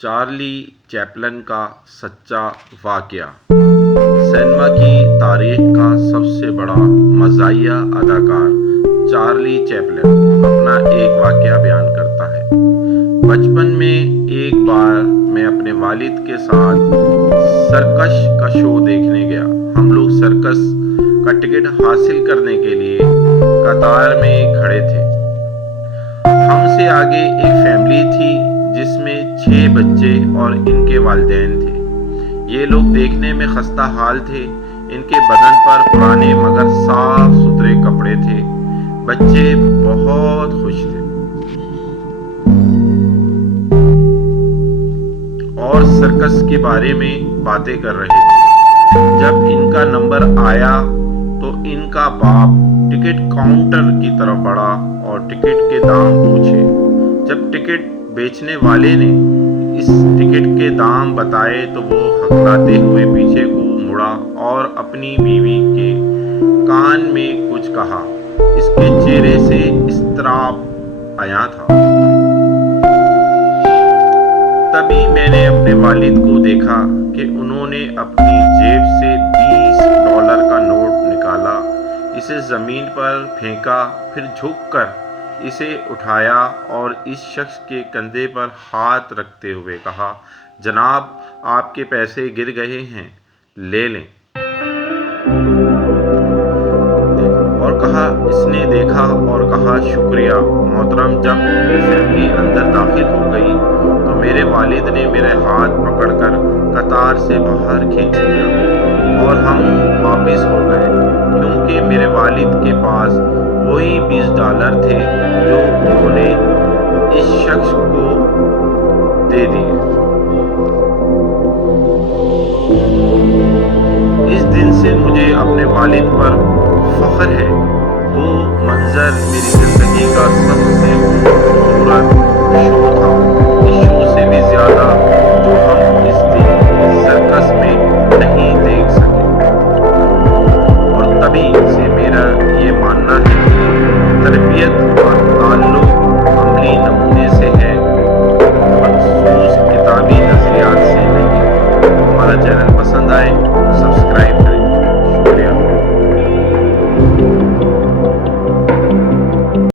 Charlie Chaplin کا سچا واقعہ۔ سینما کی تاریخ کا سب سے بڑا مزاحیہ اداکار چارلی چیپلن اپنا ایک واقعہ بیان کرتا ہے۔ بچپن میں ایک بار میں اپنے والد کے ساتھ سرکش کا شو دیکھنے گیا۔ ہم لوگ سرکس کا ٹکٹ حاصل کرنے کے لیے قطار میں کھڑے تھے۔ ہم سے آگے ایک فیملی تھی جس میں 6 بچے اور ان کے والدین تھے۔ یہ لوگ دیکھنے میں خستہ حال تھے۔ ان کے بدن پر پرانے مگر صاف ستھرے کپڑے تھے۔ بچے بہت خوش تھے اور سرکس کے بارے میں باتیں کر رہے تھے۔ جب ان کا نمبر آیا تو ان کا باپ ٹکٹ کاؤنٹر کی طرف بڑھا اور ٹکٹ کے دام پوچھے۔ جب ٹکٹ بیچنے والے نے اس ٹکٹ کے دام بتائے تو وہ ہکلاتے ہوئے پیچھے کو مڑا اور اپنی بیوی کے کان میں کچھ کہا۔ اس کے چہرے سے اضطراب عیاں تھا۔ تبھی میں نے اپنے والد کو دیکھا کہ انہوں نے اپنی جیب سے $20 کا نوٹ نکالا، اسے زمین پر پھینکا، پھر جھک کر اسے اٹھایا اور اس شخص کے کندھے پر ہاتھ رکھتے ہوئے کہا، جناب آپ کے پیسے گر گئے ہیں، لے لیں۔ اور کہا، اس نے دیکھا اور کہا، شکریہ محترم۔ جب فیملی اندر داخل ہو گئی تو میرے والد نے میرے ہاتھ پکڑ کر قطار سے باہر کھینچ لیا اور ہم واپس ہو گئے، کیونکہ میرے والد کے پاس وہی $20 تھے جو انہوں نے اس شخص کو دے دیے۔ اس دن سے مجھے اپنے والد پر فخر ہے۔ وہ منظر میری زندگی کا سب سے خوبصورت